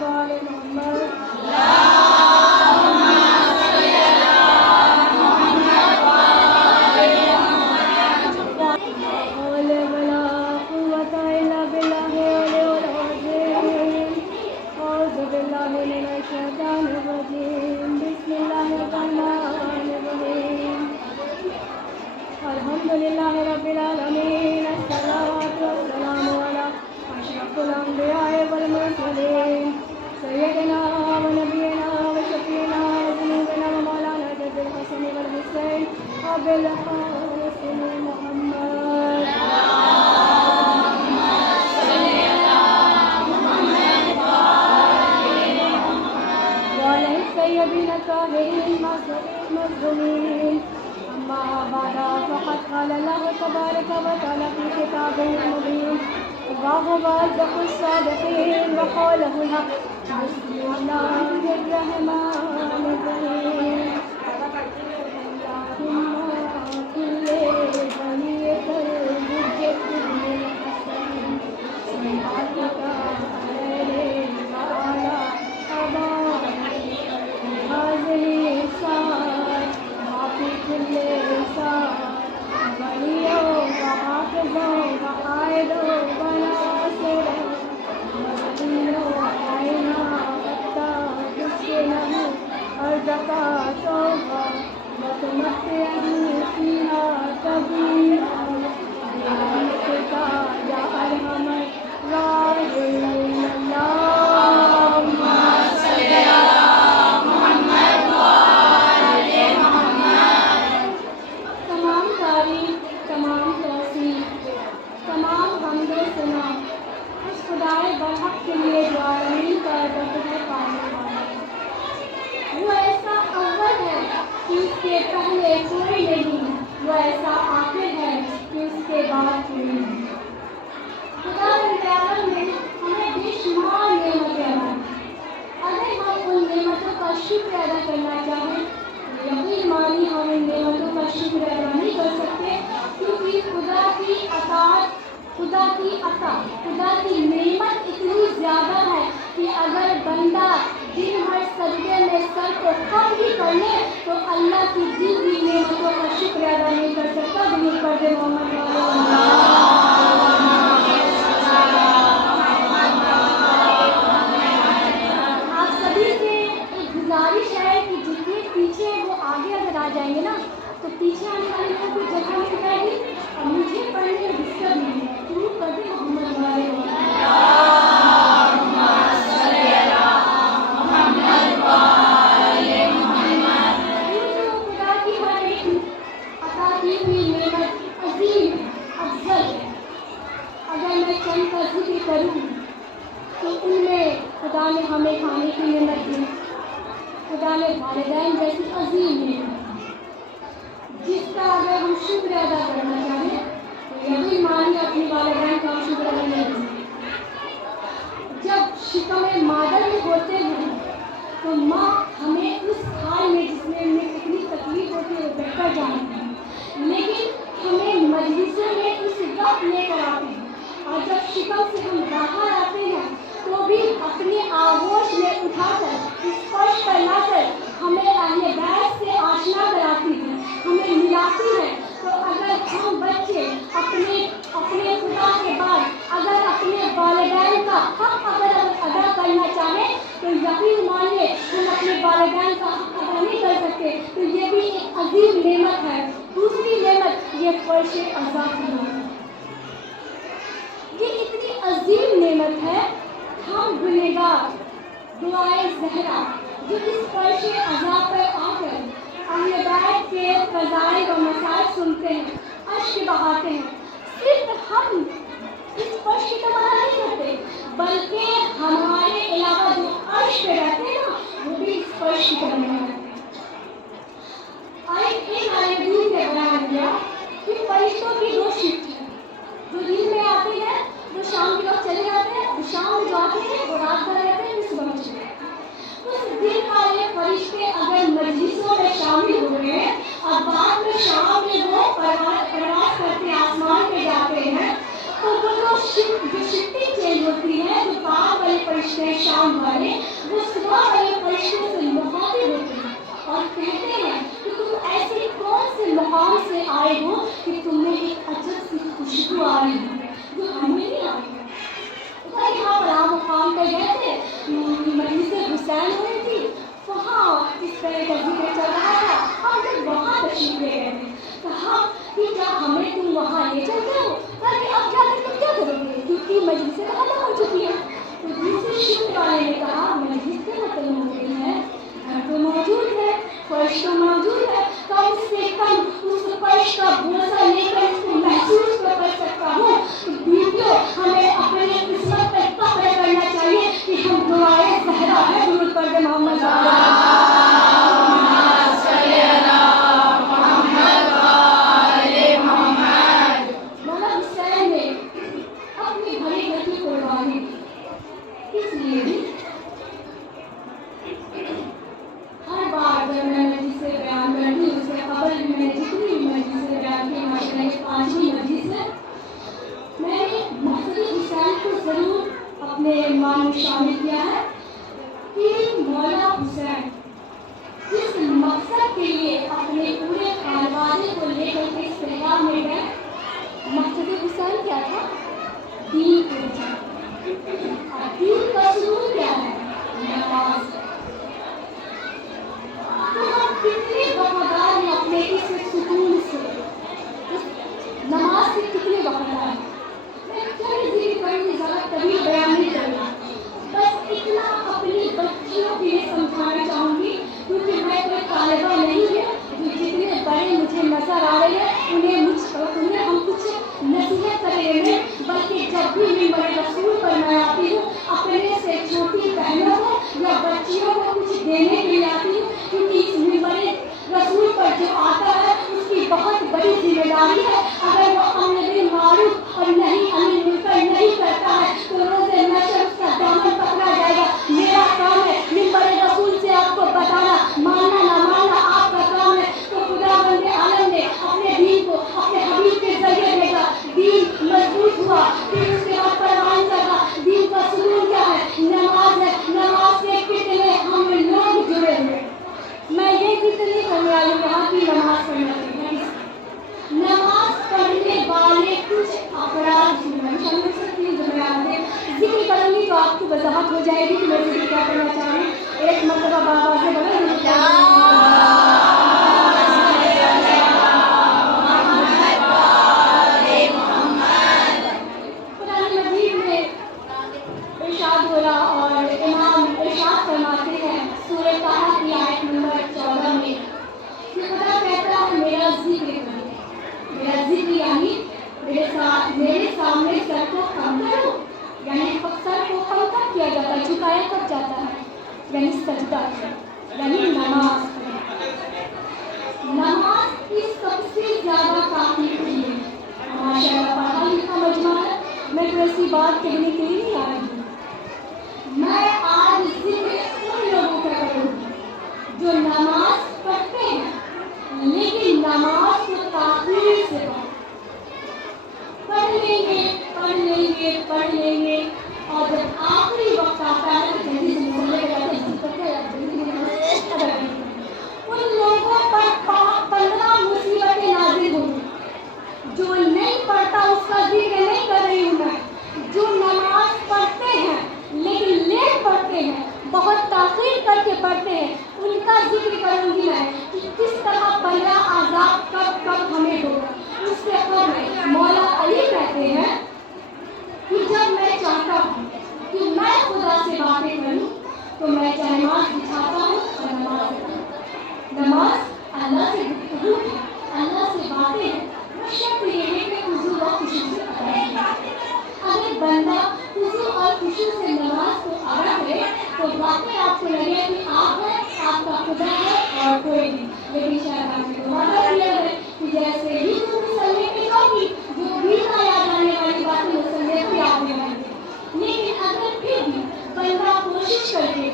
وآل محمد. الحمدللہ رب العالمین الصلاۃ والسلام علی اشرف الانبیاء والمرسلین سیدنا و نبینا و شفیعنا و ذنوبنا و مولانا جد الحسن والحسین ابی القاسم محمد. وعلى الطيبين الطاهرين المعصومين. أما بعد فقد قال الله تبارك وتعالى في كتابه المبين وهو أصدق الصادقين وقوله الحق. بسم الله الرحمن الرحيم. اللهم كل وليك المجد بالحسن سبحانك خير وعلى أبا هذه الساعة في كل ساعة ولي وحافظ وقائد وناصر وولي وعينا حتى تسكنه أرضك سوفا وتمتعه فيها كبيرا برحمتك يا أرحم الراحمين. اللهم صل على محمد وآل محمد. تمام تعریف، تمام توصیف، تمام حمد و ثنا اس خدائے برحق کے لیے جو عالمین کا رب ہے پانے والا. وہ ایسا اول ہے کہ اس کے پہلے کوئی نہیں، وہ ایسا آخر ہے کہ اس کے بعد کوئی نہیں. خدا رب العالمین نے ہمیں بے شمار نعمتیں عطا کی. اگر ہم ان نعمتوں کا شکر ادا کرنا چاہیں یقین مانی ہم ان نعمتوں کا شکر ادا نہیں کر سکتے، کیونکہ خدا کی اطاعت، خدا کی عطا، خدا کی نعمت اتنی زیادہ ہے کہ اگر بندہ دن بھر سجدے میں سر کو خم بھی کر لے تو اللہ کی دی ہوئی نعمتوں کا شکر ادا نہیں کر سکتا. درود پڑھ دے محمد آپ سبھی سے ایک گزارش ہے کہ جتنے پیچھے وہ آگے اگر آ جائیں گے نا تو پیچھے آنے والے لوگوں کو جگہ مل جائے گی اور مجھے پڑھنے میں دقت نہیں ہے. شروع کر دیں محمد والے خدا کی ہر ایک عطا کی ہوئی نعمت عظیم افضل ہے. اگر میں چند کا ذکر کروں تو ان میں خدا نے ہمیں کھانے کی نعمت دی. خدا نے والدین جیسی عظیم نعمت جس کا اگر ہم شکر ادا کرنا چاہیں تو یقین مانی اپنی والدین کا ہم شکر ادا نہیں کر سکتے. جب شکم مادر میں ہوتے ہیں تو ماں ہمیں اس حال میں جس میں ہمیں کتنی تکلیف ہوتی ہے وہ بہتر جانتی ہے، لیکن ہمیں مجلسوں میں اس وقت لے کر آتے ہیں اور جب شکم سے ہم باہر آتے ہیں تو بھی اپنے آغوش میں اٹھا کر اسپرش کرنا کر ہمیں اہل بیت سے آشنا کراتی ہے، ہمیں ملاتی ہے. تو اگر ہم بچے اپنے خدا کے بعد اگر اپنے والدین کا حق اگر ادا کرنا چاہیں تو یقین مانیے ہم اپنے والدین کا حق ادا نہیں کر سکتے. تو یہ بھی ایک عظیم نعمت ہے. دوسری نعمت یہ فرش عزا کی نعمت. یہ اتنی عظیم نعمت ہے. ہم گنہگار دعائے زہرا جو اس فرش عزا پر آ کر اہل بیت کے فضائل و مسائل سنتے ہیں، اشک بہاتے ہیں، صرف ہم اس فرش کی تمنا نہیں کرتے بلکہ ہمارے علاوہ جو عرش پہ رہتے ہیں نا وہ بھی اس فرش کی تمنا کرتے ہیں. ایک عالمگیر نے بیان کیا کہ فرشتوں کی دو شفٹ ہیں. جو دن میں آتے ہیں وہ شام کے وقت چلے جاتے ہیں، وہ شام میں جو آتے ہیں وہ رات بھر رہتے ہیں، پھر صبح میں چلے جاتے ہیں. اس دن والے فرشتے اگر مجلسوں میں شامل ہو گئے ہیں اور بعد میں شام میں وہ پرواز کرتے آسمان پہ جاتے ہیں تو وہ جو شفٹنگ چینج ہوتی ہے جو کام والے فرشتے شام कलाम वाले वो सुबह वाले फरिश्तों से मुखातिब होते हैं और कहते हैं कि तुम ऐसे कौन से मुकाम से आए हो कि तुम्हें एक अजब सी खुशबू आ रही है जो हमें नहीं आ रही है। तो यहाँ पर आप मुकाम पर गए थे, मजलिस हुसैन हो रही थी, वहाँ इस तरह का जिक्र चल रहा था, हम जब वहाँ तशरीफ ले गए थे, कहा कि क्या हमें तुम वहाँ ले चलते हो, ताकि अब जाकर तुम क्या करोगे, क्योंकि मजलिस खत्म हो चुकी है। तो दूसरे शिफ्ट वाले ने कहा मजलिस खत्म हो गई है, घर तो मौजूद है, फर्श तो मौजूद है, कम से कम उस फर्श का बोझा लेकर इसको महसूस तो कर सकता हूँ। वीडियो हमें अपने किस्मत पर पकड़ करना चाहिए कि हम दुआए सहरा है दुरूद पर मोहम्मद मौला हुसैन ने अपनी भरी गति कुर्बानी दी। इसलिए भी हर बार जब मैं मजलिस से बयान करती हूँ, उससे खबर भी मैंने जितनी भी मजलिस से बयान की, माशाअल्लाह ये 5वीं मजलिस है, मैंने मकसद हुसैन को ज़रूर अपने ईमान में शामिल किया है कि मौला हुसैन जिस मकसद के लिए अपने पूरे खानवादे को लेकर के इस पैगाम में गए, मकसद हुसैन क्या था? दीन को बचाना। और दीन का सुकून क्या है? नमाज। तो हम कितने वफादार हैं अपने इस सुकून से, नमाज से कितने वफादार हैं। मैं थोड़ी जिक्र करूँगी, ज़्यादा तभी बयान नहीं करूँगी, बस इतना अपनी बच्चियों के लिए समझाना चाहूँगी, क्योंकि मैं कोई तालिबा नहीं है। जो जितने बड़े मुझे नजर आ रहे हैं उन्हें हम कुछ नसीहत करेंगे, बल्कि जब भी मिंबर रसूल पर मैं आती हूँ, अपने से छोटी बहनों को या बच्चियों को कुछ देने के लिए आती हूँ, क्योंकि इस मिंबर रसूल पर जो आता है उसकी बहुत बड़ी जिम्मेदारी है। अगर वो अम्र बिल मारूफ और नहीं अनिल मुनकर नहीं करता है तो रोज़े नशर उसका दामन पकड़ा जाएगा। मेरा काम है मिंबर रसूल से आपको बताना, मानना ना मानना आपका काम है। तो खुदावंद आलम ने अपने दीन को अपने हबीब के जरिए भेजा, दीन मजबूत हुआ, फिर उसके बाद परवान चढ़ा। दीन का सुकून क्या है? नमाज है। नमाज से कितने हम लोग जुड़े हुए। मैं ये कितनी करने वाली वहाँ की नमाज पढ़ना चाहिए, नमाज पढ़ने वाले कुछ अपराध शामिल सकती हूँ, जो मैं आगे जिक्र करूँगी तो आपको वजाहत हो जाएगी कि मैं जिक्र क्या करना चाह रही हूँ। एक मरतबा बाबा से बोला कुरान मजीद में इरशाद हो रहा और इमाम इरशाद फरमाते हैं सूरह कहफ की आयत नंबर 14 में कि खुदा कहता है मेरा जिक्र करो, मेरा जिक्र यानी मेरे सामने सर को कम करो, यानी सर को कम कब किया जाता है, झुकाया कब जाता है, यानी सजदा, यानी नमाज। नमाज की सबसे ज़्यादा ताकीद की है। माशाअल्लाह पढ़ा लिखा मजमा है, मैं तो ऐसी बात कहने के लिए नहीं आ रही हूँ। मैं आज जिक्र उन लोगों का करूँगी जो नमाज पढ़ते हैं लेकिन नमाज को ताकीद से पढ़ लेंगे और जब आखिरी वक्त आता है तो जल्दी से मुसल्ले पे जाते हैं। उन लोगों पर 15 मुसीबतें नाज़िल होंगी। जो नहीं पढ़ता उसका जिक्र नहीं कर रही हूँ मैं, जो नमाज पढ़ते हैं लेकिन लेट पढ़ते हैं, बहुत ताख़ीर करके पढ़ते हैं, उनका जिक्र करूँगी मैं कि किस तरह 15 आज़ाब कब हमें होगा। उससे पहले मौला अली कहते हैं कि जब मैं चाहता हूँ कि मैं खुदा से बातें करूँ तो मैं नमाज बिछाता हूँ और नमाज नमाज अल्लाह से गुफ्तगू है, अल्लाह से बातें हैं। शर्त ये है कि खुशू और खुशू से अदा करें। अगर बंदा खुशू और खुशू से नमाज को अदा करे तो वाकई आपको लगे कि आप हैं, आपका खुदा है और कोई नहीं। लेकिन शायद आपने वादा किया है कि जैसे ही तुम मुसल्ले पे जाओगी जो भी ना याद आने वाली बातें मुसल्ले को याद नहीं आएंगी। लेकिन अगर फिर भी बंदा कोशिश करके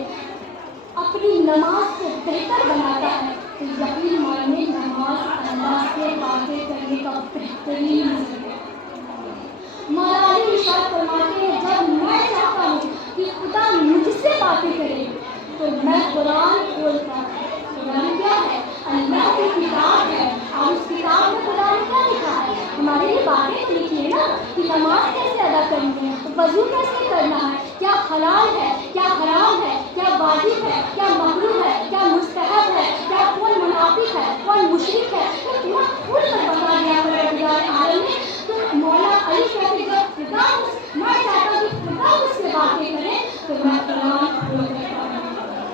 अपनी नमाज को बेहतर बनाता है तो यकीन मानिए नमाज अल्लाह से बातें करने का बेहतरीन है। मौला अली इरशाद फरमाते हैं जब मैं चाहता हूँ कि खुदा मुझसे کرنا ہے، کیا حلال ہے، کیا حرام ہے، کیا واجب ہے، کیا مکروہ ہے، کیا مستحب ہے، کیا کون منافق ہے، کون مشرک ہے، تو پورا کھول کر بتا دیا پروردگار عالم نے. تو مولا علی کہتے جب خدا میں چاہتا ہوں کہ خدا مجھ سے باتیں کرے تو میں قرآن کھول کر پڑھوں.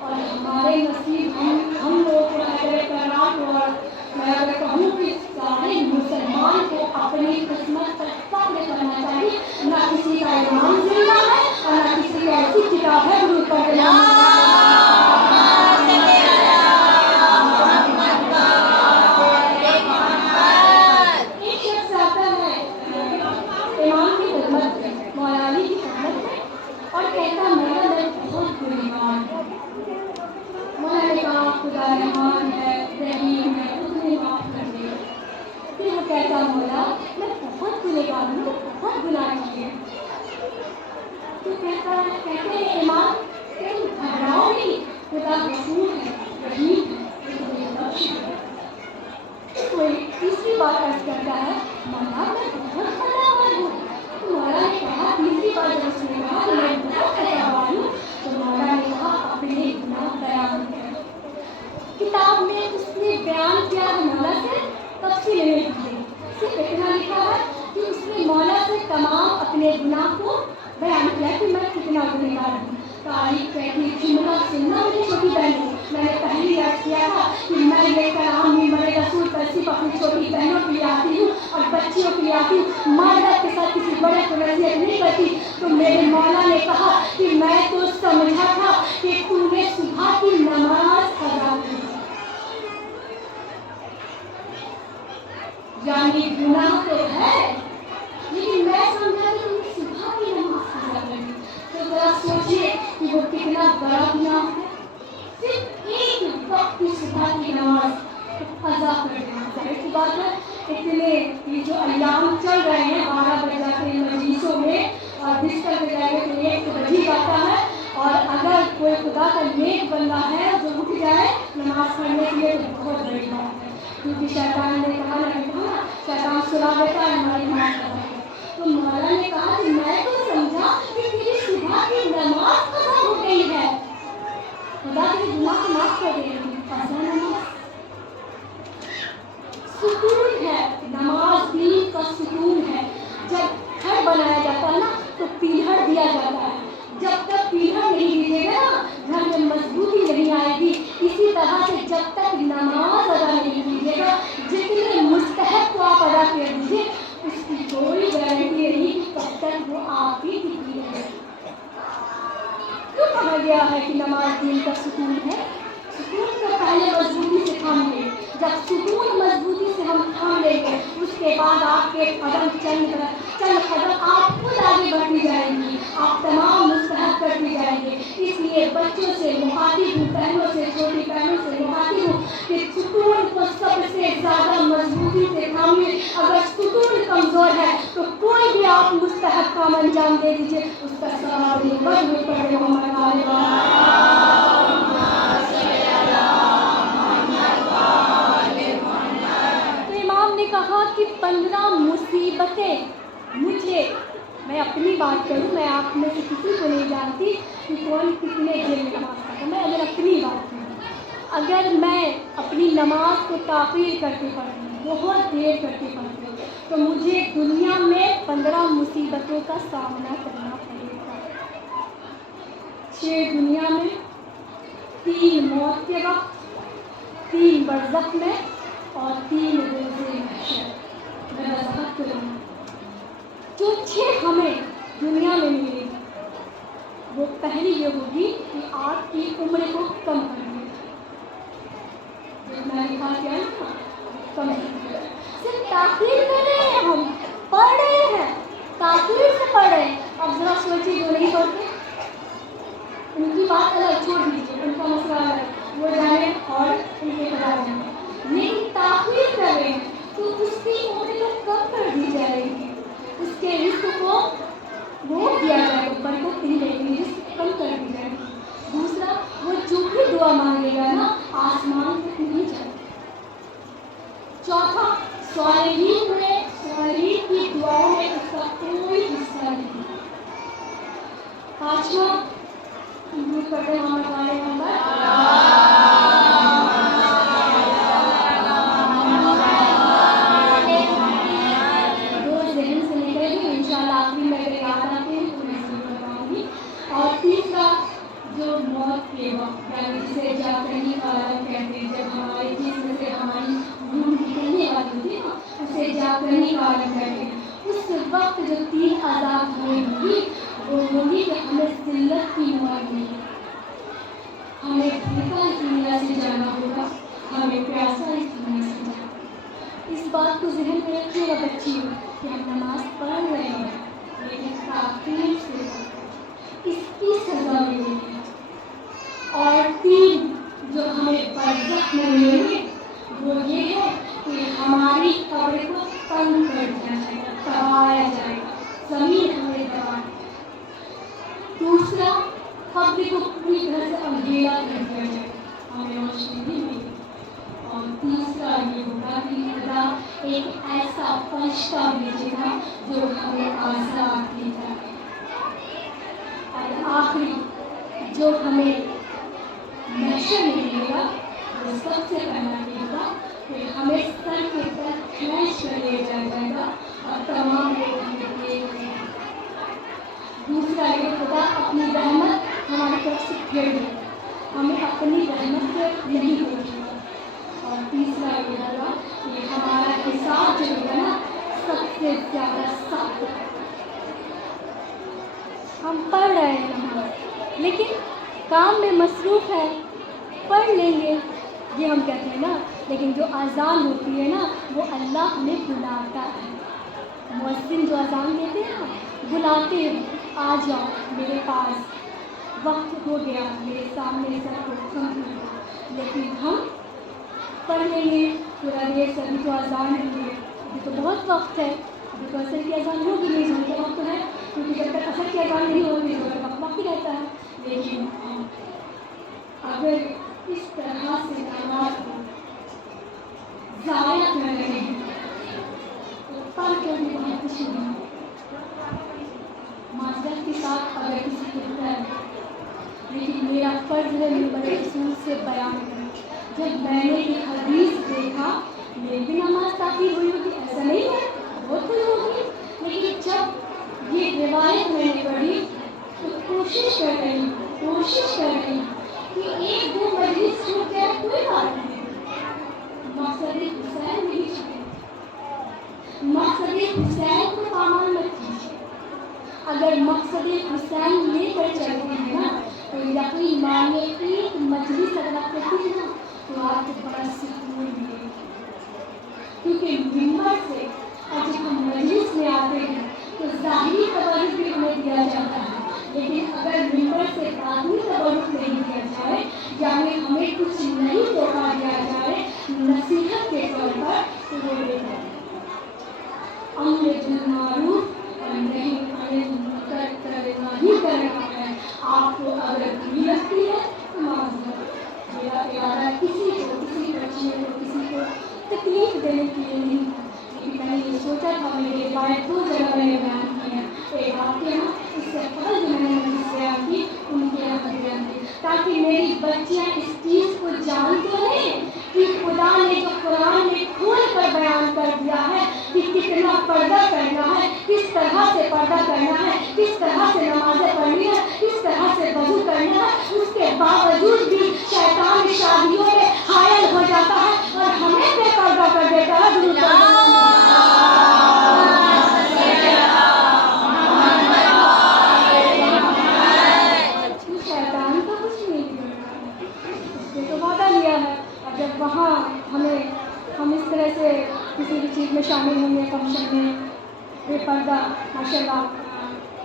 اور ہمارے نصیب ہم لوگ کو اگر قرآن اور میں اگر کہوں کہ سارے مسلمان کو اپنی قسمت پر فخر کرنا چاہیے. نہ کسی کا ایمان زندہ ہے اور نہ کسی کی ایسی کتاب ہے جو پر ایک شخص آتا ہے امام کی خدمت میں، مولا علی کی خدمت میں، اور کہتا مولا میں بہت گنہگار ہوں. مولا نے کہا خدا رحمان ہے، رحیم ہے، اس نے معاف کر دیا. پھر وہ کہتا مولا میں بہت گنہگار ہوں، بہت گناہ کیے. تو کہتے ہیں امام تم گھبراؤ نہیں، خدا غفور ہے، رحیم ہے، تمہیں بخش دے. کوئی تیسری بات عرض کرتا ہے مولا میں بہت خطاوار ہوں. تو مولا نے کہا تیسری بار جب اس نے کہا کہ میں بہت خطاوار ہوں تو مولا نے کہا اپنے گناہ بیان کر. کتاب میں اس نے بیان کیا ہے مولا سے تفصیل نہیں دی، صرف اتنا لکھا ہے کہ اس نے مولا سے تمام اپنے گناہ کو بیان کیا کہ میں کتنا گنہگار ہوں. تاریخ کہتی جملہ سننا میری چھوٹی بہن کو. میں نے پہلی عرض کیا تھا کہ میں لے کر عام ممبر رسول پر صرف اپنی چھوٹی بہنوں کے لیے آتی ہوں اور بچیوں کے لیے آتی ہوں، مادر کے ساتھ کسی بڑے کو نصیحت نہیں کرتی. تو میرے مولا نے کہا کہ میں تو سمجھا تھا کہ تم نے صبح کی نماز قضا کی، یعنی گناہ تو ہے لیکن میں سمجھا کہ تم نے صبح کی نماز قضا کری. تو ذرا سوچیے کہ وہ کتنا بڑا گناہ ہے. صرف ایک وقت کی صبح کی نماز قضا کر دینا. ظاہر سی بات ہے اتنے یہ جو ایام چل رہے ہیں 12 بج جاتے ہیں مجلسوں میں اور بستر پہ جائے تو 1 بج ہی جاتا ہے. اور اگر کوئی خدا کا نیک بندہ ہے جو اٹھ جائے نماز پڑھنے کے لیے تو بہت بڑی بات ہے، کیونکہ شیطان نے کہا نا شیطان سلا دیتا ہے ہماری نماز قضا ہے. تو مولا نے کہا کہ میں تو سمجھا کہ تیری صبح کی نماز قضا ہو گئی ہے، خدا کے گناہ کو معاف کر دے گی. قضا نماز سکون ہے، نماز دین کا سکون ہے. جب گھر بنایا جاتا ہے نا تو پیلر دیا جاتا ہے. جب تک پیلر نہیں دیجیے گا نا گھر میں مضبوطی نہیں آئے گی. اسی طرح سے جب تک نماز ادا نہیں کیجیے گا جتنے مستحب کو آپ ادا کر دیجیے اس کی کوئی گارنٹی نہیں کہ کب تک وہ آپ ہی کی رہے. کیوں کہا گیا ہے کہ نماز دین کا سکون ہے؟ سکون تو پہلے مضبوطی سے تھام لیں. جب سکون مضبوطی سے ہم تھام لیں گے اس کے بعد آپ کے قدم چند قدم آپ خود آگے بڑھتی جائیں گی، آپ تمام مستحب کرتی جائیں گے. اس لیے بچوں سے مخاطب ہوں، بہنوں سے چھوٹی بہنوں سے مخاطب ہوں کہ سکون کو سب سے زیادہ مضبوطی سے تھامیے. اگر سکون کمزور ہے تو کوئی بھی آپ مستحب کام انجام دے دیجیے اس کا ثواب نہیں مضبوط پڑے گا. کہا کہ 15 مصیبتیں مجھے، میں اپنی بات کروں، میں آپ میں سے کسی کو نہیں جانتی کہ کون کتنے دیر میں نماز پڑھتا. میں اگر اپنی بات کروں، اگر میں اپنی نماز کو تاخیر کرتی پڑھتی ہوں، بہت دیر کرتی پڑھتی ہوں، تو مجھے دنیا میں 15 مصیبتوں کا سامنا کرنا پڑے گا. 6 دنیا میں، 3 موت کے وقت، 3 برزخ میں اور 3 روزے محشر. میں وضاحت کروں جو 6 ہمیں دنیا میں ملے گی وہ پہلی یہ ہوگی کہ آپ کی عمر کو کم کریں. جتنا لکھا کیا نا کم کریں، صرف تاخیر کر رہے ہیں، ہم پڑھ رہے ہیں تاخیر سے پڑھ رہے ہیں. اب ذرا سوچیے جو نہیں پڑھتے ان کی بات الگ چھوڑ دیجیے، ان کا مسئلہ الگ، وہ جانے اور ان کے خدا جانے. لیکن تاخیر کر رہے ہیں تو اس کی عمر کو کم کر دی جائے گی، اس کے رزق کو روک دیا جائے گا، برکت نہیں رہے گی، رزق کم کر دی جائے گی. دوسرا وہ جو بھی دعا مانگے گا نا آسمان تک نہیں جائے گا. چوتھا صالحین کی دعاؤں میں اس کا کوئی حصہ نہیں. पांचवा इंक्लूड करते हैं हम वाले नंबर दो जहन से निकलेगी इंशाल्लाह आखिरी में अगर याद आते हैं तो मैं जरूर बताऊंगी। और तीसरा जो मौत के वक्त यानी जिसे जागरनी का आलम कहते हैं, जब हमारे जिस्म से हमारी रूह निकलने वाली होती है ना, उसे जागरनी का आलम कहते हैं। उस वक्त जो 3 आज़ाद होंगी वो होगी कि हमें जिल्लत की मौत मिली, हमें भूखा इस दुनिया से जाना होगा, हमें प्यासा इस दुनिया से जाना। इस बात को जहन में रखिएगा बच्चियों कि हम नमाज पढ़ रहे हैं लेकिन ताक़ीद से इसकी सज़ा मिलेगी। और 3 जो हमें बरज़ख में मिलेंगे वो ये है कि हमारी कब्र को तंग कर दिया जाएगा, दबाया जाएगा, ज़मीन हमें दबा। दूसरा, कब्र को पूरी तरह से अंधेरा कर दिया जाएगा, हमें रोशनी नहीं मिलेगी। और तीसरा ये होगा कि खुदा एक ऐसा फरिश्ता भेजेगा जो हमें आज़ाद देगा। और आखिरी जो हमें महशर में मिलेगा वो सबसे पहला मिलेगा कि हमें सर के ऊपर खींच कर ले जाया जाएगा और तमाम लोग हमें देखेंगे। दूसरा ये खुदा अपनी रहमत हमारी तरफ से फेर देगा, हमें अपनी रहमत से नहीं रोकेगा। और तीसरा ये होगा कि हमारा हिसाब जो होगा ना सबसे ज़्यादा सख्त। हम पढ़ रहे हैं नमाज लेकिन काम में मसरूफ़ है, पढ़ लेंगे ये हम कहते हैं ना, लेकिन जो अज़ान होती है ना वो अल्लाह हमें बुलाता है। मुअज़्ज़िन जो अज़ान देते हैं ना बुलाते हैं, आ जाओ मेरे पास, वक्त हो गया मेरे सामने सब को खम हो। लेकिन हम पढ़ लेंगे पूरा देर से, अभी तो अज़ान नहीं है, अभी तो बहुत वक्त है, अभी तो असर की अज़ान होगी नहीं, जब तक वक्त है, क्योंकि जब तक असर की अज़ान नहीं होगी तो तब वक्त ही रहता है। लेकिन अगर इस तरह से नमाज को ज़ाया कर रहे हैं तो पढ़ कर भी बहुत कुछ नहीं। माज़रत के साथ अगर किसी को होता है, लेकिन मेरा फ़र्ज़ है मैं बड़े उसूल से बयान करूँ। जब मैंने ये हदीस देखा मेरी भी नमाज ताक़ीद हुई होगी, ऐसा नहीं है, बहुत कुछ होगी, लेकिन जब ये रिवायत मैंने पढ़ी तो कोशिश कर रही कि एक दो मजलिस छूट जाए कोई बात नहीं, मकसद हुसैन नहीं छूटे, मकसद हुसैन को पामाल मत कीजिए। अगर मकसद हुसैन लेकर चलते हैं ना तो यकीन मानिए एक मजलिस अगर आप करती है ना तो आपको बड़ा सुकून मिलेगा। क्योंकि मिंबर से और जब हम मजलिस में आते हैं तो ज़ाहिरी तवज्जो भी हमें दिया जाता है, लेकिन अगर मिंबर से बातनी तवज्जो नहीं दिया जाए यानी हमें कुछ नहीं तोहफा दिया जाए नसीहत के तौर पर तो वो बेहतर है। अम्र बिल मारूफ और नहीं अनिल मुनकर करना ही करना है। आपको अगर बुरी लगती है तो माज़रत, मेरा इरादा किसी बच्चे को किसी को तकलीफ देने के लिए नहीं था, लेकिन मैंने ये सोचा था, मेरे रिवायत 2 जगह मैंने बयान किया, एक आपके यहाँ इससे पहले जो मैंने मजलिस बयान की उनके यहाँ बयान की, ताकि मेरी बच्चियाँ इस चीज़ को जान तो लें कि खुदा ने जो कुरान में खोल कर बयान कर दिया है कि कितना पर्दा करना है, किस तरह से पर्दा करना है, किस तरह से नमाज़ें पढ़नी है, किस तरह से वज़ू करना है। उसके बावजूद भी शैतान शादियों में हायल हो जाता है और हमें बेपर्दा कर देता है। शैतान का कुछ नहीं करता, उसने तो वादा लिया है, और जब वहाँ हम इस तरह से किसी भी चीज़ में शामिल होंगे फंक्शन में बेपर्दा, माशाल्लाह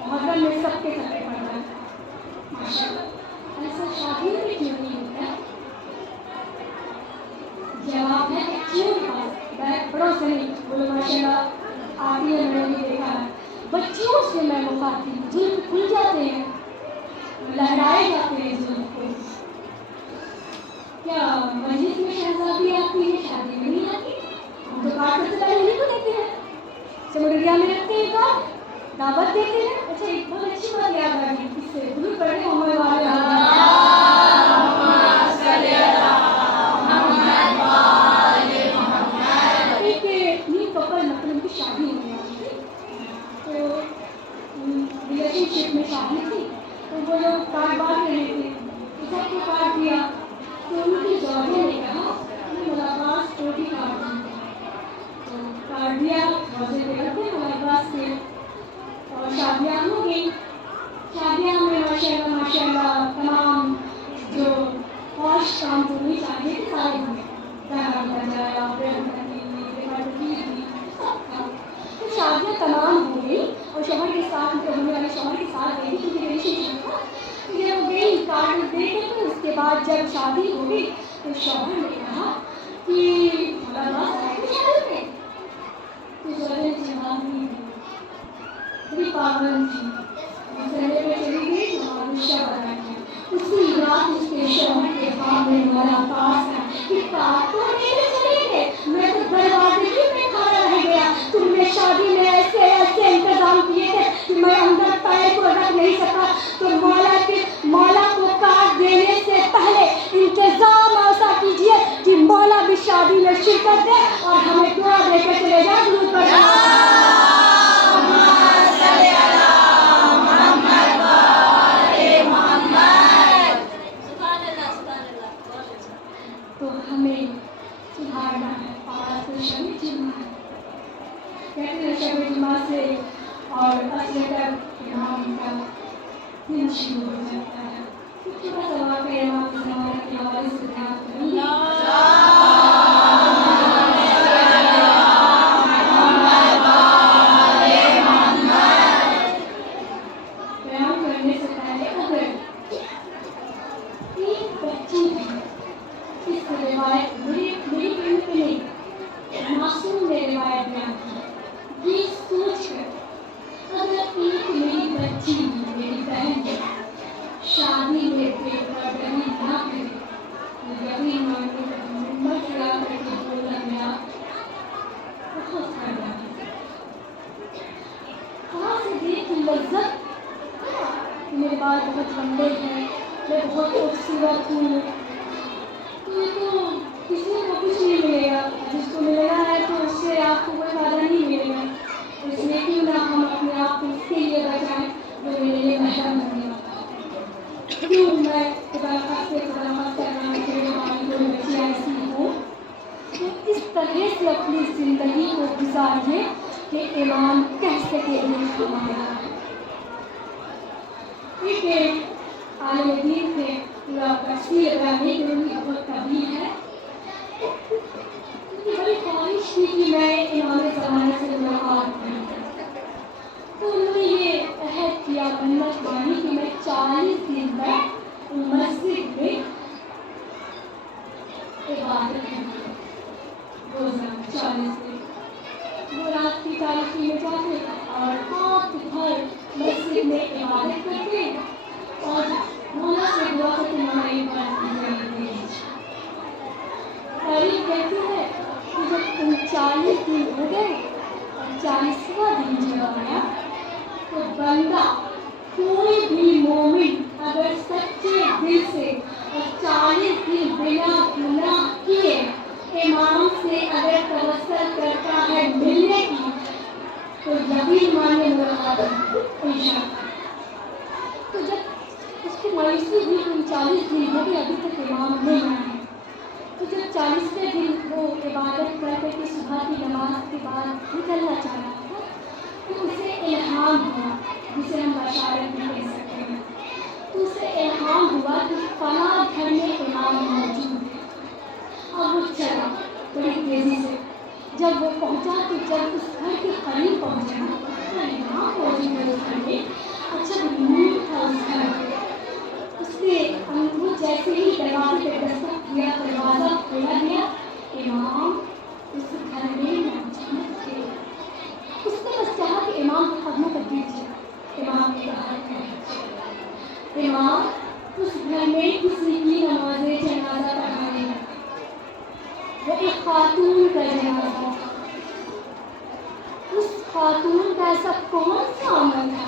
हज़रत में सबके पर्दा है माशाल्लाह, ऐसा शादी में क्यों नहीं होता है? जवाब है बच्चियों के पास, बड़ों से नहीं। बोलो माशाल्लाह आती है, मैंने भी देखा है, बच्चियों से मैं मुखाती हूँ, जुल्फ़ खुल जाते हैं, लहराए जाते हैं जुल्फ़ को। क्या मस्जिद में शहज़ादी आती है, शादी में नहीं आती? हम तो कार्ड सबसे पहले नहीं तो देते हैं, सिमरिया में रखते हैं कार्ड, दावत देते हैं। अच्छा एक बहुत अच्छी बात याद आ गई, इससे वो लोग कारोबार कर रहे थे, सबको काट दिया। तो उनकी जौहरिया ने कहा हमारे पास रोटी काट दी, तो काट दिया। मौजे देखते हमारे पास थे और शादियाँ हो गई। शादियाँ में माशाल्लाह माशाल्लाह तमाम जो पॉश काम होनी चाहिए थे सारे हुए, गाना बजाया, तो शादियाँ तमाम हो गई और शौहर के साथ होने वाले शौहर के साथ गई क्योंकि रिलेशनशिप था। तो जब वो गई कार्ड देखे तो उसके बाद जब शादी हो गई तो शौहर ने कहा कि शादी में तो जौहरिया जवाब नहीं दी, बड़ी पागल थी, सहरे पे चली गई और रिश्ता बना दिया। उसी रात उसके शौहर के सामने मुलाकात है कि तो मेरे चले गए, मैं तो दरवाजे में खड़ा रह गया, तुमने शादी में ऐसे ऐसे इंतजाम किए थे कि मैं अंदर पैर को रख नहीं सका। तो मौला को काट देने से पहले इंतजाम ऐसा कीजिए कि मौला भी शादी में शिरकत दे और हमें दुआ देकर चले जाए। तो हमें सुधारना है और शबे जुम्मा कहते हैं, शबे जुम्मा से और असर तक इमाम का दिन शुरू हो जाता है। छोटा सा वाक़या इमाम के हवाले से ध्यान करेंगे। बयान करने से पहले अगर एक बच्ची भी इस रिवायत मेरी फिल्म पे नहीं, मासूम ने रिवायत बयान की, ये सोच कर अगर एक मेरी बच्ची मेरी बहन शादी में बेपर्दगी ना करे तो यकीन मानिए हिम्मत खड़ा करके बोलना मेरा बहुत फायदा है। कहाँ से देख लज्जत, मेरे बाल बहुत लंबे हैं, मैं बहुत खूबसूरत हूँ, तो किसी को कुछ नहीं मिलेगा, जिसको मिलना है तो उससे आपको कोई फायदा नहीं मिलेगा। इसलिए क्यों ना हम अपने आप को उसके लिए बचाएं जो मेरे लिए महरम होने वाला है। क्यों मैं खुदा से करना मेरे हमारी कोई बच्ची ऐसी हो, तो इस तरह से अपनी ज़िंदगी को गुजारिए कि इमाम कह सके हमारा। एक आलिम दीन थे, पूरा तस्वीर बनाने के लिए बहुत कभी है, उनकी बड़ी ख्वाहिश थी कि मैं इमाम ज़माने से मुलाकात करूं। तो उन्होंने ये अहद किया, मन्नत मानी कि मैं 40 दिन तक मस्जिद में इबादत करूंगी, रोज़ाना 40 दिन। वो रात की तारीखी में जाते और रात भर मस्जिद में इबादत करते और मौला से दुआ करते, हमारी तारीख कहती है कि जब 39 दिन हो गए और 40वां दिन जब आया तो बंदा कोई भी मोमिन अगर सच्चे दिल से और 40 दिन बिना गुनाह किए इमाम से अगर तवस्सुल करता है मिलने की तो यकीन मानिए मुलाकात इंशाअल्लाह। तो जब उसकी मायूसी हुई तो 40 दिन हो गए अभी तक इमाम नहीं आए, तो जब 40वें दिन वो इबादत करके कि सुबह की नमाज के बाद निकलना चाह रहा था तो उसे इल्हाम हुआ, जिसे हम बशारत भी कह सकते हैं। तो उसे इल्हाम हुआ कि फलां घर में इमाम मौजूद है और वो चला बड़ी तेज़ी से। जब वो पहुंचा तो जब उस घर के करीब पहुंचा तो इमाम मौजूद है उस घर में। अच्छा नूर था उस घर, उसने वो जैसे ही दरवाजे पर दस्तक किया, दरवाज़ा खोला गया, इमाम उस घर में मौजूद थे। उसने बस चाहा कि इमाम को कदमों कर दीजिए, इमाम ने कहा इमाम उस घर में किसी की नमाज़े जनाजा पढ़ाने लगा। वो एक खातून का जनाजा था। उस खातून का ऐसा कौन सा अमल था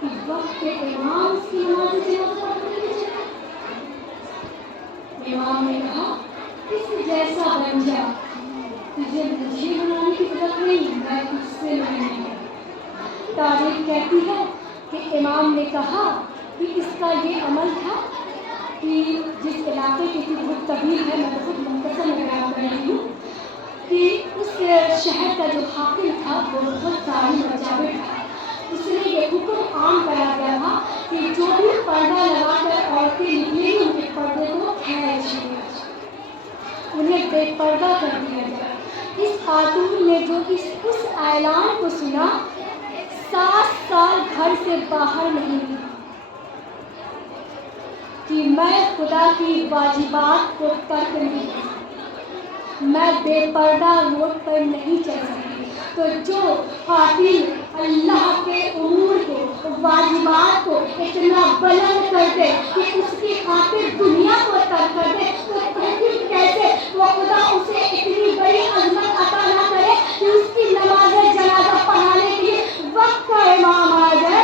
कि वक्त के इमाम उसकी नमाज़े जनाजा पढ़ने के चले। इमाम ने कहा किस जैसा बन जा, तुझे मुझे बनाने की जरूरत नहीं, मैं तुझसे नहीं। तारीख कहती है कि इमाम ने कहा कि इस کا یہ عمل تھا کہ جس علاقے کی تھی بہت طویل ہے، میں بہت مختصر میں بیان کر رہی ہوں کہ اس شہر کا جو حاکم تھا وہ بہت ظالم اور جابر تھا. اس نے یہ حکم عام کرا دیا تھا کہ جو بھی پردہ لگا کر عورتیں نکلیں گی ان کے پردے کو کھینچ لیا جائے، انہیں بے پردہ کر دیا جائے. اس خاتون نے جو اس اعلان کو سنا 7 سال گھر سے باہر نہیں نکلی کہ میں خدا کی واجبات کو ترک نہیں کر سکتی، میں بے پردہ روڈ پر نہیں چل سکتی. تو جو خواتین اللہ کے امور کو، واجبات کو اتنا بلند کر دے کہ اس کی خاطر دنیا کو ترک کر دے، تو تحقیق کیسے وہ خدا اسے اتنی بڑی عظمت عطا نہ کرے کہ اس کی نماز جنازہ پڑھانے کے لیے وقت کا امام آ جائے.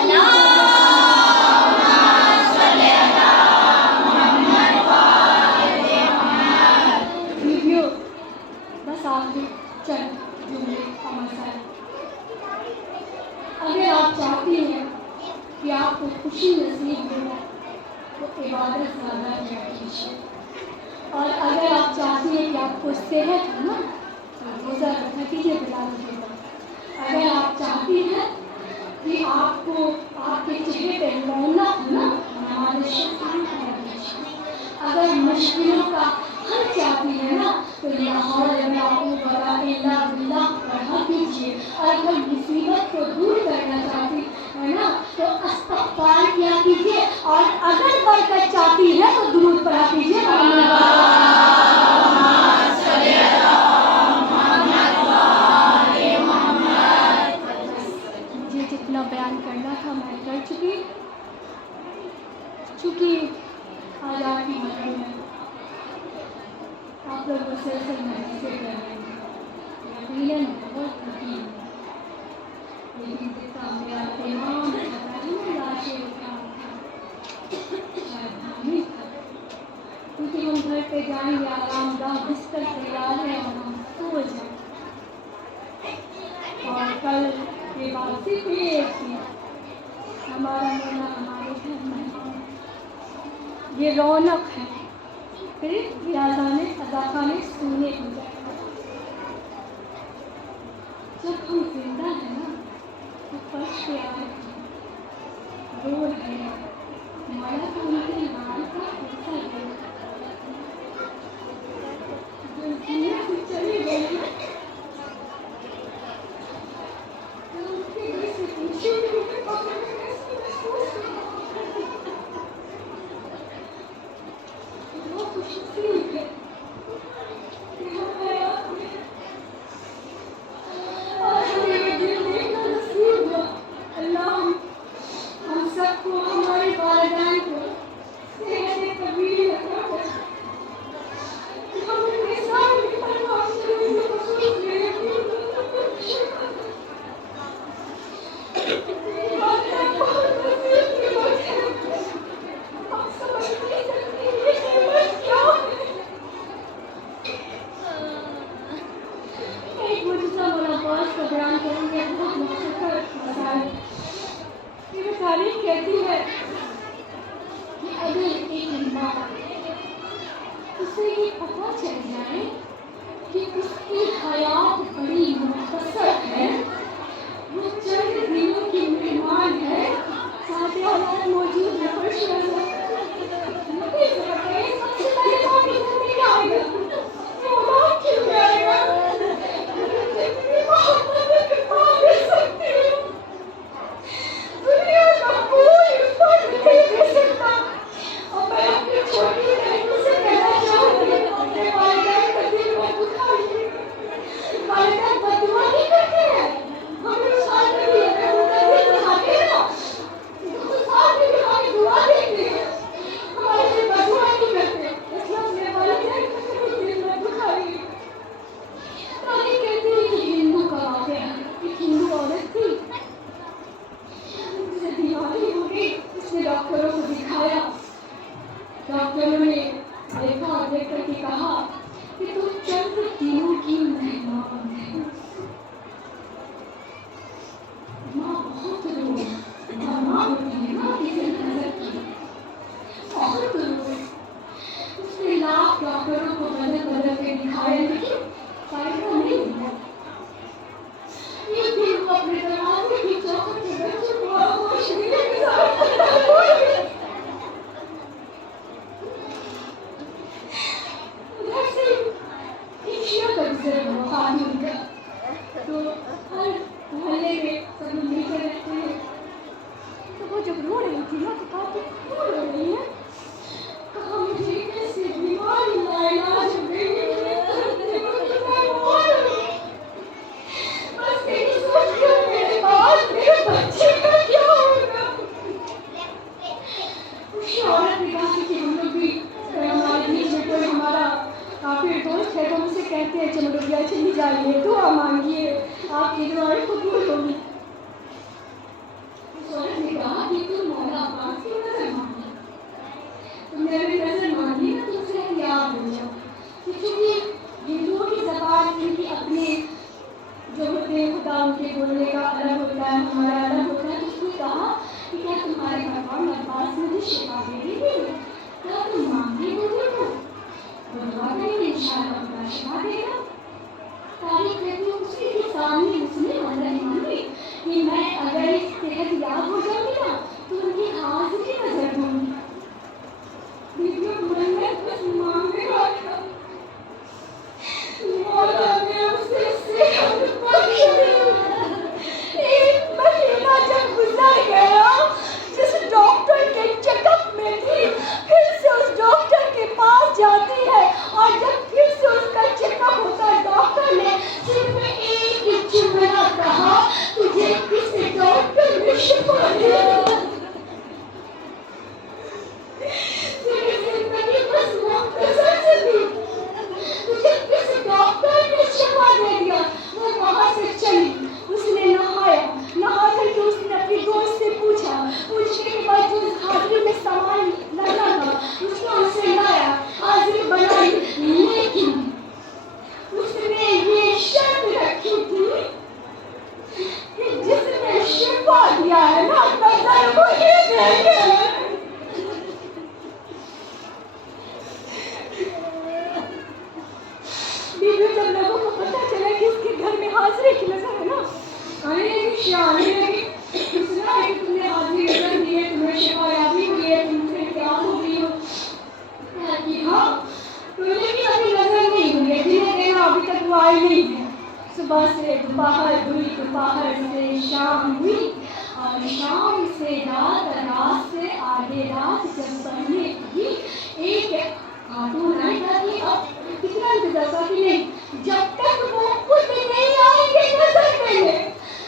بس آخری چند جملے ہمارے. اگر آپ چاہتی ہیں کہ آپ کو خوشی نصیب ہو تو عبادت زیادہ کیا کیجیے، اور اگر آپ چاہتی ہیں کہ آپ کو صحت ہو نا تو روزہ رکھا کیجیے بلا دیجیے. اگر آپ چاہتی ہیں کہ آپ کو آپ کے چہرے پہ رونق ہو نا نماز شب پڑھا کیجیے. اگر مشکلوں کا حل چاہتی ہے نا تو لا حول ولا قوت الا باللہ پڑھا کیجیے. اور اگر مصیبت کو دور کرنا چاہتی ہے نا تو استغفار کیا کیجیے. اور اگر برکت چاہتی ہے تو درود پڑھا کیجیے. مجھے جتنا بیان کرنا تھا میں کر چکی. چونکہ آج آپ کی مرضی ہے، آپ لوگ مسلسل محسوس کر رہے ہیں، یقیناً بہت حقیقی ہے. لیکن جتنا میرا تمام لاشیں کام تھا شاید حامی تھا، کیونکہ ہم گھر پہ جائیں گے آرام دہ بستر تیار ہے اور ہم سو جائیں. اور کل یہ بات صرف یہ تھی ہمارا مولا ہمارے گھر مہمان، یہ رونق ہے. پھر اذاخانے سونے ہو جائے. جب ہم زندہ ہیں نا تو فرش پہ آئے رو رہے ہیں، مولا تو ان کے نام کا حصہ ہے جو دنیا سے چلی گئی ہے. ان کے گھر سے پوچھے وہ خوش نصیب ہے کہ ہم حیات میں اور ہمیں یہ دن دیکھنا نصیب ہوا. اللہ ہم سب کو، ہمارے والدین کو صحت طویل عطا کرے کہ ہم اپنے سارے پرواز سے خصوص میں ایک مجھے مولا باس کا بیان کروں گے. بہت مختصر مسائل. یہ تاریخ کہتی ہے کہ اگر ایک ماں اسے یہ پتہ چل جائے کہ اس کی حیات بڑی مختصر ہے، وہ چند دنوں کی مہمان ہے، ساتھ حالات موجود ہے، فرش سب سے پہلے آپ کے گھر میں کیا آئے گا؟ اولاد کیوں نہیں آئے گا؟ دنیا کا کوئی فرق نہیں دے سکتا. اور میں اپنی چھوٹی بہنوں سے کہنا چاہوں گی اپنے والدین کا دل مت دکھائیے. والدین بددعا نہیں کرتے ہیں، ہم لوگ ساتھ میں بھی ان کا دل دکھاتے ہیں نا، ساتھ میں بھی ہمیں دعا دیتے ہیں، ہمارے لیے بددعا نہیں کرتے. اس لیے اپنے والدین کا دل مت دکھائیے. تاریخ کہتی ہے کہ ہندو کا واقعہ ہے. ایک ہندو عورت تھی، اسے بیماری ہو گئی. اس نے ڈاکٹروں کو دکھایا. ڈاکٹروں نے دیکھا، دیکھ کر کے کہا کہ تم چند دنوں کی مہمان ہے. ماں بہت رو، ماں ہوتی ہے نا کسی نظر کی. دوست ہے وہ مجھ سے کہتے ہیں چمڑیا چلی جائیے دعا مانگیے آپ کی دعائیں قبول ہوگی. اس عورت نے کہا کہ تم مولا عباس کی نظر مانگی, تم نے بھی نظر مانگی نا, تم سے احتیاط ہو جاؤ. کیونکہ ہندوؤں کی زبان ان کی اپنے جو ہوتے ہیں خدا ان کے بولنے کا الگ ہوتا ہے, ہمارا الگ ہوتا ہے. تو اس نے کہا کہ کیا تمہارے بھگوان عباس مجھے شفا دے گی, کیا تم مانگی ہوگی تو وہ دعا کریں گے انشاءاللہ خدا شفا دے گا. تاریخ کہتی ہے اسی کے سامنے اس نے نظر مانگی کہ میں اگر اس صحت یاب ہو جاؤں گی نا تو ان کی حاضری نظر دوں گی. دیکھو من میں بس مانگنے والا مولا نے اسے صحت بخش دی. ایک مہینہ جب گزر گیا, جس ڈاکٹر کے چیک اپ میں تھی پھر سے اس ڈاکٹر کے پاس جاتی ہے, اور جب پھر سے اس کا چیک اپ ہوتا ہے ڈاکٹر نے صرف ایک ہی جملہ کہا, تجھے کس ڈاکٹر نے شفا دیا. تیری زندگی بس مختصر سے تھی, تجھے کس ڈاکٹر نے شفا دے دیا. وہ وہاں سے چلی, اس نے نہایا, نہا کر کے اس نے اپنی دوست سے پوچھنے کے بعد جو حاضری میں سامان لگا تھا اس نے اسے لایا, حاضری بنائی. لیکن اس نے یہ شرط رکھی تھی کہ جس نے شفا دیا ہے نا نظر وہی دے گا. جب لوگوں کو پتا چلا کہ اس کے گھر میں حاضری کی نظر ہے نا, آنے لگی شیان آنے لگی, سنا ہے کہ تم نے حاضری نظر دی ہے, تمہیں شفا یابی ہوئی ہے, تم سے کیا ہو گئی ہو. کہ ہاں لیکن ابھی نظر نہیں ہوئی ہے, دنیں دینا ابھی تک وہ آئی نہیں ہے. صبح سے دوپہر ہوئی, دوپہر سے شام ہوئی, اور شام سے رات, رات سے آدھے رات جب بڑھنے کی ایک خاتون آئی تھی. اب کتنا انتظار تھا کہ نہیں, جب تک وہ خود نہیں آئیں گے نظر دینے,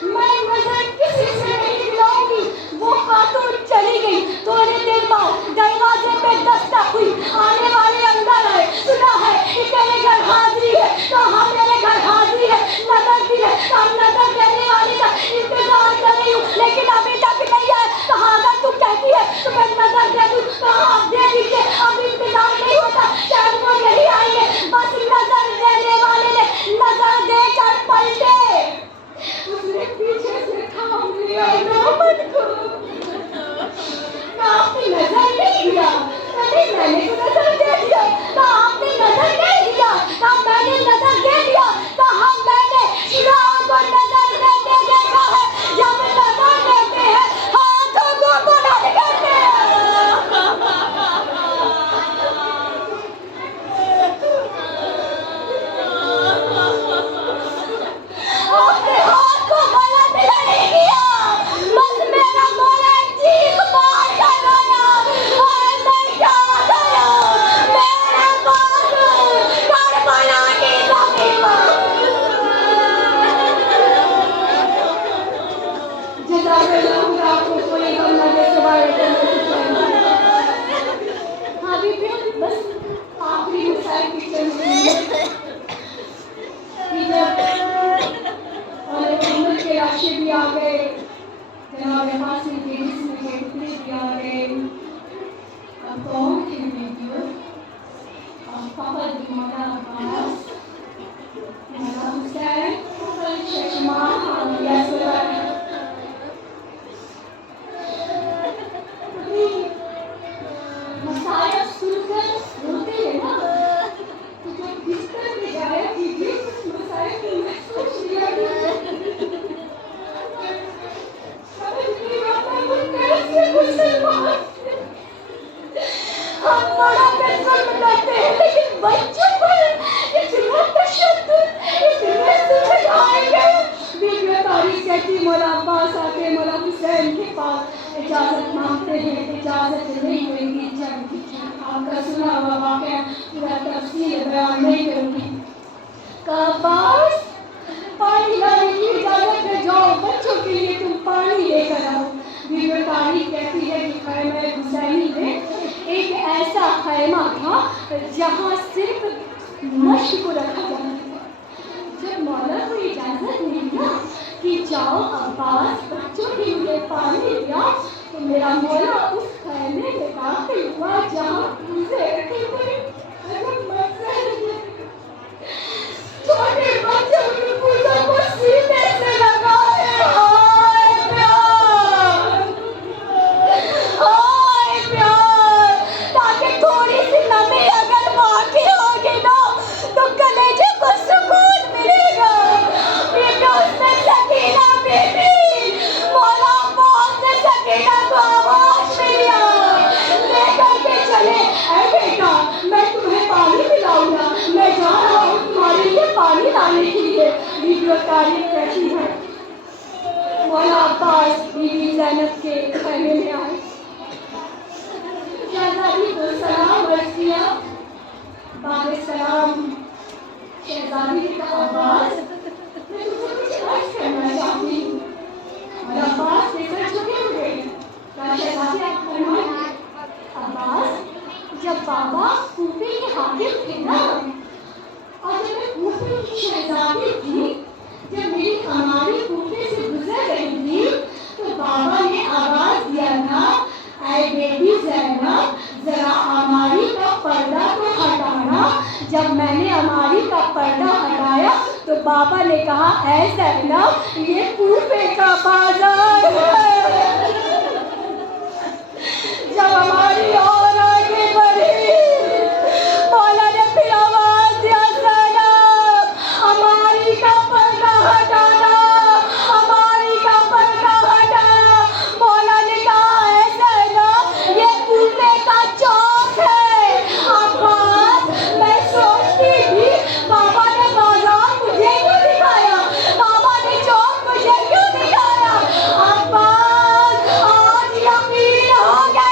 میں نظر کسی سے نہیں دلاؤں گی. وہ خاتون چلی گئی. تھوڑی دیر بعد دروازے پہ دستک ہوئی, آنے والے اندر آئے. سنا ہے کہ تیرے گھر حاضری ہے, تو ہاں میرے گھر حاضری ہے, نظر دی ہے, تو ہم نظر دینے والے کا انتظار کر رہی ہوں, لیکن ابھی تک نہیں آئے. تو ہاں اگر تم کہتی ہے تو میں نظر دے دوں, تو ہاں دے دیجیے, اب انتظار نہیں ہوتا, شاید وہ نہیں آئیں گے. بس نظر دینے والے نے نظر دے کر پلٹے, اس نے پیچھے سے تھام لیا دامن کو. آپ نے نظر نہیں دیا, میں نے تو نظر دے دیا. تو آپ نے نظر نہیں دیا, تو میں نے نظر دے دیا. تو ہم میں نے شروع کو نظر دیتے دیکھا ہے, جب نظر دیتے ہیں ہاتھوں کو بلند کرتے ہیں. آپ نے ہاتھ کو بلند نہیں کیا, بس میرا مولا چیخ مار کر رویا, اور میں کیا گیا میرے پاس کربلا کی زمین پر. جزاک اللہ آپ کو کوئی غم نہ دے سوائے ہاں بھی بس آخری مسائل کی چل رہی ہے. اور عمر کے راشے بھی آ گئے, جناب قاسم کے جسم کے ٹکڑے بھی آ گئے. اب کون کی ویڈیو, اور فقط مولا عباس, مولا حسین, ششمان یسر. مسائل سن کر روتے ہیں نا, تو جب بستر پہ جایا کیجیے کچھ مسائل کی محسوس لیا کیجیے. ہم بڑا پہ ظلم کرتے ہیں, لیکن بچوں پر اتنا تشدد, اتنے سمجھائے گئے. ویڈیو تاریخ کہتی مولا عباس آتے مولا حسین کے پاس اجازت مانگتے ہیں, اجازت نہیں ہوئے گی. جب آپ کا سنا ہوا واقعہ پورا تفصیل بیان نہیں کروں گی. عباس پانی لانے کی اجازت میں جاؤ, بچوں کے لیے تم پانی لے کر آؤ. ویڈیو تاریخ کہتی ہے کہ خیمہ حسینی میں ایک ایسا خیمہ تھا جہاں صرف मश्क को रखा जाता था। जब मौला को इजाजत मिली ना कि जाओ अब्बास बच्चों के लिए पानी लाओ, तो मेरा मौला उस खैमे में दाखिल हुआ जहाँ पूजे रखे थे। छोटे बच्चों की पूजा को सीने से लगाए। हाय प्यार, ताकि थोड़ी सी नमी अगर बाकी होगी ना तो कलेजे को सुकून मिलेगा। बेटा उसने सकीना बेटी, मौला अब्बास ने सकीना को आवाज दिया, लेकर के चले। ऐ बेटा, मैं तुम्हें पानी पिलाऊंगा, मैं जा रहा हूँ तुम्हारे लिए पानी लाने के लिए। वीडियो तारीफ कहती है मौला अब्बास बीवी ज़ैनब के खैमे में आए। शहजादी को सलाम अर्ज़ किया। बाद सलाम शहजादी ने कहा, अब्बास मैं तुझे कुछ अर्ज़ करना चाहती हूँ। मौला अब्बास लेकर झुके हुए। शहजादी आप फरमाएं। अब्बास, जब बाबा कूफे के हाकिम थे ना, और जब मैं कूफे की शहजादी थी, जब मेरी हमारी कूफे से गुजर रही थी, तो बाबा ने आवाज दिया था, ऐ बेटी ज़ैनब, जरा हमारी का पर्दा तो हटाना। जब मैंने हमारी का पर्दा हटाया तो बाबा ने कहा, ऐ ज़ैनब, ये कूफे का बाजार है। जब हमारी और आगे बढ़ी, मौला ने फिर आवाज दिया, ज़ैनब, हमारी का पर्दा हटाना, हमारी का पर्दा हटा। मौला ने कहा, है ज़ैनब, ये कूफे का चौक है। अब्बास, मैं सोचती थी बाबा ने बाजार मुझे क्यों दिखाया, बाबा ने चौक मुझे क्यों दिखाया। अब्बास, आज यकीन हो गया,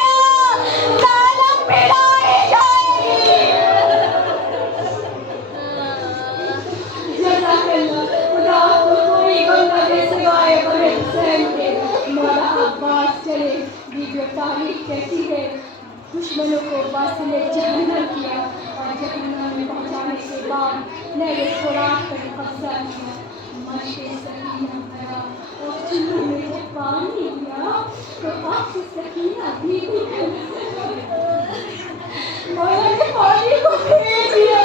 ज़ैनब पिड़ाई जाएगी। खुदा आपको कोई गम न दे सिवाय बड़े हुसैन के। मौला अब्बास चले। वीडियो तारीख कहती है दुश्मनों को वासिले जहन्नम किया, और जहन्नम में पहुंचाने के बाद लहरे खुराक पर कब्जा किया। मशक़े सकीना भरा और चूल्हों में जब पानी दिया तो अब सकीना भीगी है। मौला ने पानी को फेंक दिया।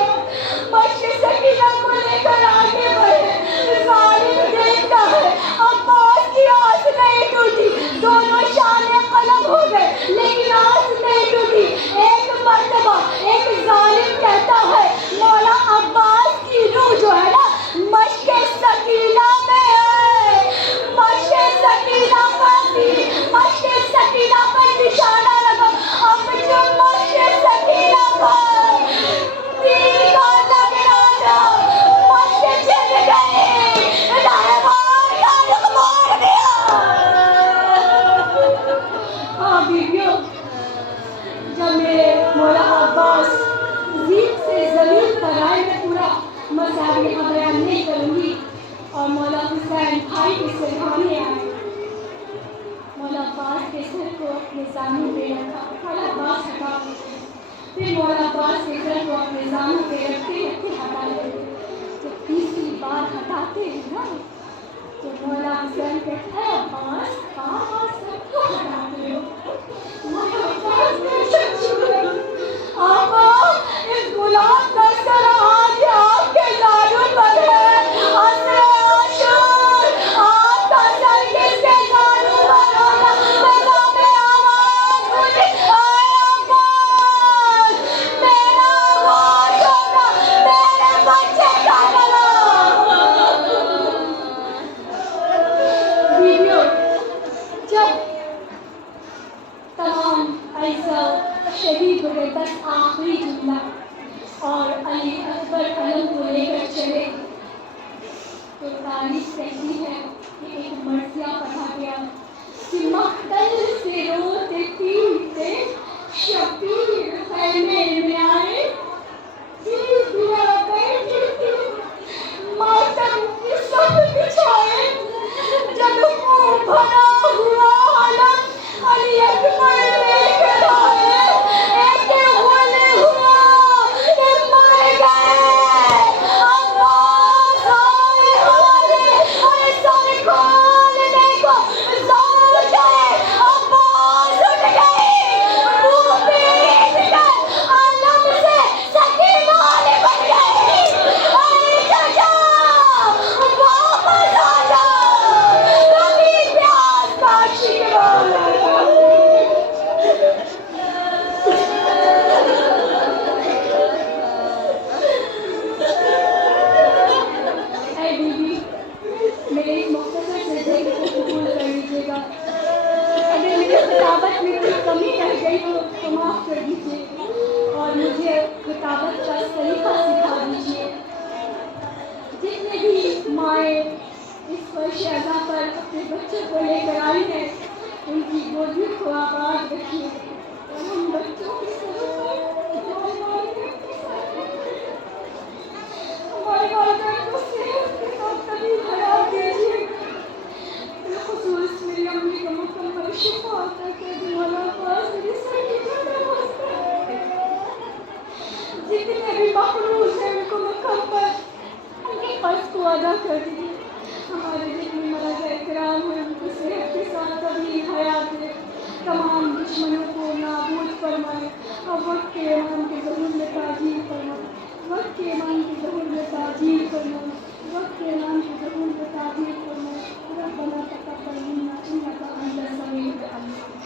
मशक़े सकीना को लेकर आगे बढ़े। ज़ालिम देखता है अब्बास की आस नहीं टूटी, दोनों शाने कलम हो गए, लेकिन आस नहीं टूटी। एक मर्तबा एक ज़ालिम कहता है, मौला अब्बास की रूह जो है ना मशक़े सकीना में है। मशक़े सकीना पर निशाना लगा। अब जो मशक़े सकीना पर तीर का लग रहा था, मशक़े चल गई, रहमान का रुख मोड़ दिया। हाँ बीवियों, जब मेरे मौला अब्बास जीप से ज़मीन पर आए, मैं पूरा मज़हब यहाँ बयान नहीं करूँगी, और मौला हुसैन भाई के सिरहाने आए। मौला अब्बास के सर को अपने ज़ानू पे रखा, मौला अब्बास हटा देते, फिर मौला अब्बास के सर को अपने ज़ानू पे रखते रखते हटा देते। जब तीसरी बार हटाते हैं ना तो मौला हुसैन कहता है, अब्बास बार सबको हटाते हो। मौला अब्बास कैसे छूटे, आपा इस गुलाम का सर आज आपके ज़ानू पर है। असरे आशूर, आपका सर किसके ज़ानू पर होगा। मेरा में आवाज़ मुझे आए, अब्बास मेरा आवाज़ होगा, मेरे बच्चे का गला। वीडियो जब तमाम ऐसा शहीद हो गए, बस आखिरी जुमला, और अली अकबर कलम को लेकर चले, तो तारीख कहती है कि एक मर्सिया पढ़ा गया कि मक्तल से रोते पीते शबीर खैमे में आए। बैठी थी मातम की सब बिछाए, जब खून भरा हुआ आलम अली अकबर लेकर आए। एक हुआ कि मर गए। کو لے کر آئی ہے ان کی گودی کو آباد رکھیے اور ہم بچوں کی سروں پر ہمارے والدین کے ساتھ ہمارے والدین کو صحت کے ساتھ کبھی حیات دیجیے بالخصوص میری امی کا مکمل شفا عطا کر دیں مولا پاس میری سر کی درد جتنے بھی مخلوق ہیں ان کو مکمل ان کے قرض کو ادا کر دیجیے ہمارے جتنے مرض اکرام ہیں ان کو صحت کے ساتھ کبھی حیات دے تمام دشمنوں کو نابود فرمائے اور وقت کے ایمان کے ظہور میں تاجیل فرمائے وقت کے ایمان کے ظہور میں تاجیل فرمائے وقت کے ایمان کے ظہور میں تاجیل فرمائے ربنا تقبل منا انك انت السميع العليم